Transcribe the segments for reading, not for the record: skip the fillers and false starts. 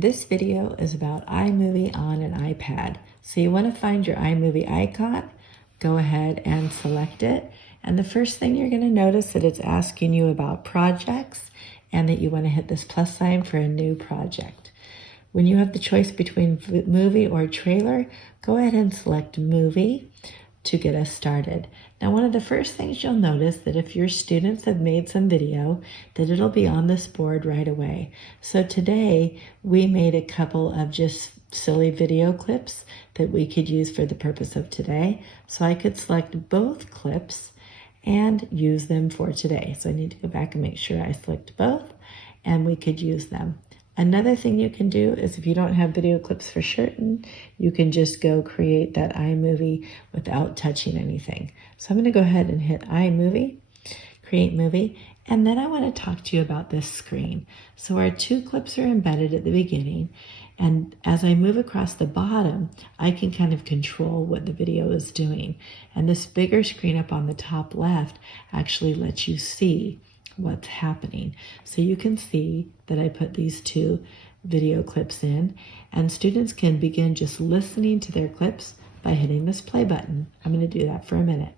This video is about iMovie on an iPad. So you want to find your iMovie icon, go ahead and select it. And the first thing you're going to notice that it's asking you about projects and that you want to hit this plus sign for a new project. When you have the choice between movie or trailer, go ahead and select movie to get us started. Now, one of the first things you'll notice that if your students have made some video, that it'll be on this board right away. So today we made a couple of just silly video clips that we could use for the purpose of today. So I could select both clips and use them for today. So I need to go back and make sure I select both and we could use them. Another thing you can do is if you don't have video clips for certain, you can just go create that iMovie without touching anything. So I'm going to go ahead and hit iMovie, create movie, and then I want to talk to you about this screen. So our two clips are embedded at the beginning, and as I move across the bottom, I can kind of control what the video is doing. And this bigger screen up on the top left actually lets you see what's happening. So you can see that I put these two video clips in, and students can begin just listening to their clips by hitting this play button. I'm going to do that for a minute.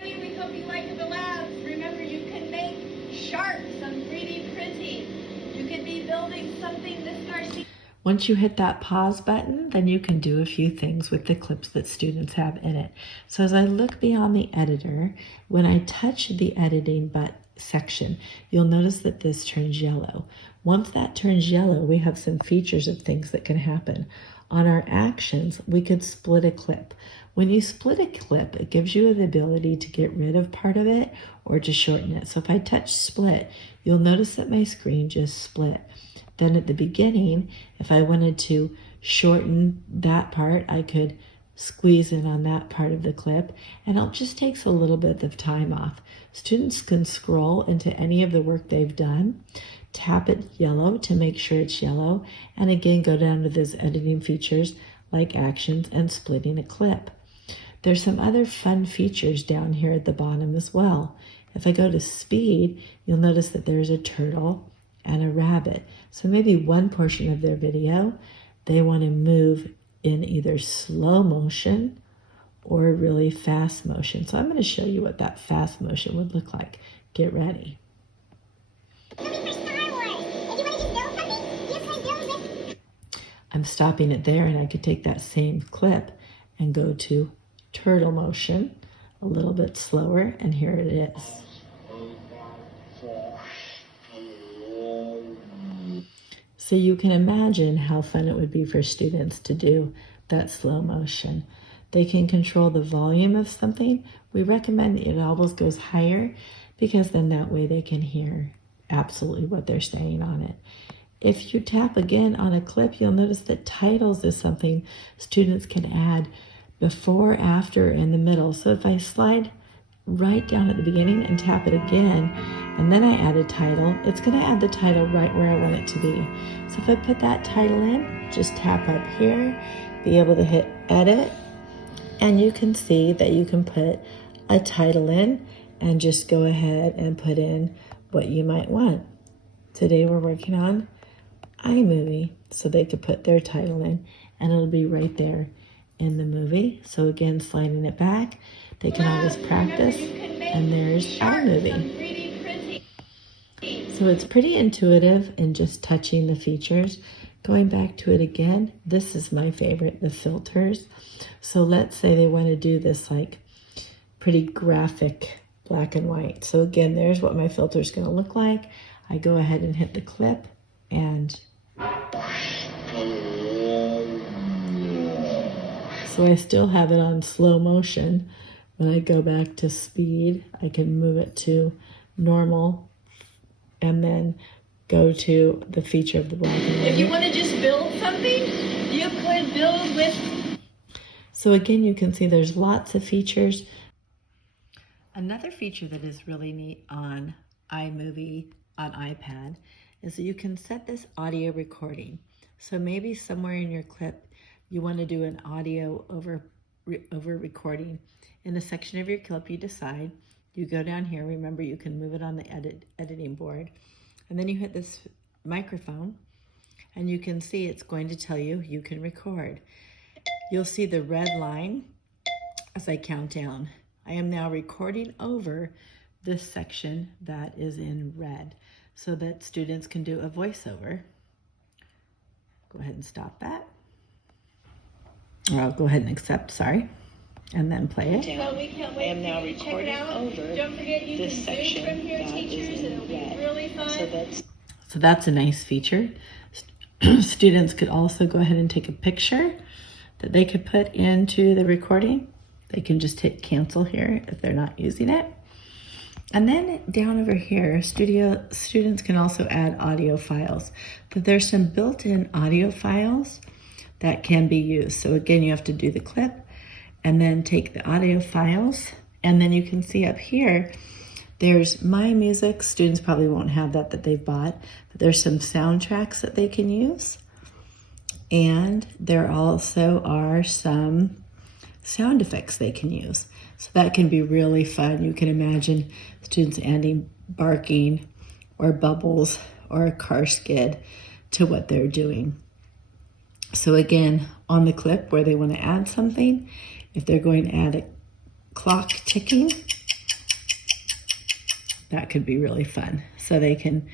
We hope you like the labs. Remember, you can make sharks, some 3D printing. You could be building something this Narcissus. Once you hit that pause button, then you can do a few things with the clips that students have in it. So as I look beyond the editor, when I touch the editing button section, you'll notice that this turns yellow. Once that turns yellow, we have some features of things that can happen. On our actions, we could split a clip. When you split a clip, it gives you the ability to get rid of part of it or to shorten it. So if I touch split, you'll notice that my screen just split. Then at the beginning, if I wanted to shorten that part, I could squeeze in on that part of the clip, and it just takes a little bit of time off. Students can scroll into any of the work they've done, tap it yellow to make sure it's yellow, and again go down to those editing features like actions and splitting a clip. There's some other fun features down here at the bottom as well. If I go to speed, you'll notice that there's a turtle and a rabbit. So maybe one portion of their video, they want to move in either slow motion or really fast motion. So I'm going to show you what that fast motion would look like. Get ready. I'm stopping it there, and I could take that same clip and go to turtle motion a little bit slower, and here it is. So you can imagine how fun it would be for students to do that slow motion. They can control the volume of something. We recommend it always goes higher because then that way they can hear absolutely what they're saying on it. If you tap again on a clip, you'll notice that titles is something students can add before, after, in the middle. So if I slide right down at the beginning and tap it again, and then I add a title, it's going to add the title right where I want it to be. So if I put that title in, just tap up here, be able to hit edit, and you can see that you can put a title in and just go ahead and put in what you might want. Today we're working on iMovie, so they could put their title in and it'll be right there in the movie. So again, sliding it back, they can always practice, and there's iMovie. So it's pretty intuitive in just touching the features. Going back to it again, this is my favorite, the filters. So let's say they want to do this like pretty graphic black and white. So again, there's what my filter is going to look like. I go ahead and hit the clip, and so I still have it on slow motion. When I go back to speed, I can move it to normal and then go to the feature of the black and white. If you want to just build something, you could build with. So again, you can see there's lots of features. Another feature that is really neat on iMovie on iPad is that you can set this audio recording. So maybe somewhere in your clip, you want to do an audio over recording. In the section of your clip, you decide. You go down here. Remember, you can move it on the editing board. And then you hit this microphone, And you can see it's going to tell you you can record. You'll see the red line as I count down. I am now recording over this section that is in red so that students can do a voiceover. Go ahead and stop that. Or I'll go ahead and accept, sorry, and then play it. Well, we can't wait I am now for you to check it recording out. over Don't forget you this can section Zoom from here, that is teachers, in and it'll be red. really fun. So that's a nice feature. Students could also go ahead and take a picture that they could put into the recording. They can just hit cancel here if they're not using it. And then down over here, students can also add audio files. But there's some built-in audio files that can be used. So again, you have to do the clip and then take the audio files. And then you can see up here, there's My Music. Students probably won't have that they've bought, but there's some soundtracks that they can use. And there also are some sound effects they can use. So that can be really fun. You can imagine students adding barking or bubbles or a car skid to what they're doing. So again, on the clip where they want to add something, if they're going to add a clock ticking, that could be really fun. So they can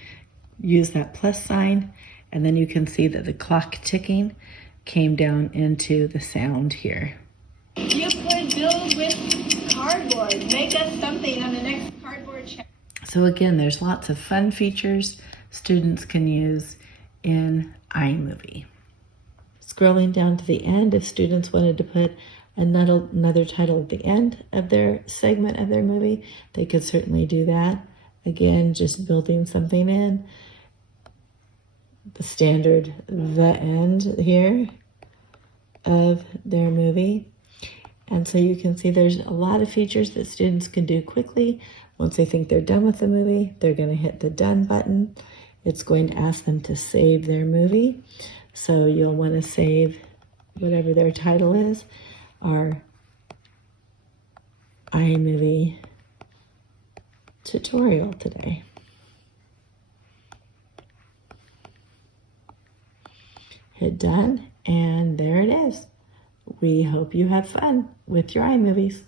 use that plus sign, and then you can see that the clock ticking came down into the sound here. You could build with cardboard. Make us something on the next cardboard challenge. So again, there's lots of fun features students can use in iMovie. Scrolling down to the end, if students wanted to put another title at the end of their segment of their movie, they could certainly do that. Again, just building something in. The standard, the end here of their movie. And so you can see there's a lot of features that students can do quickly. Once they think they're done with the movie, they're going to hit the done button. It's going to ask them to save their movie. So you'll want to save whatever their title is, our iMovie tutorial today. Hit done, and there it is. We hope you have fun with your iMovies.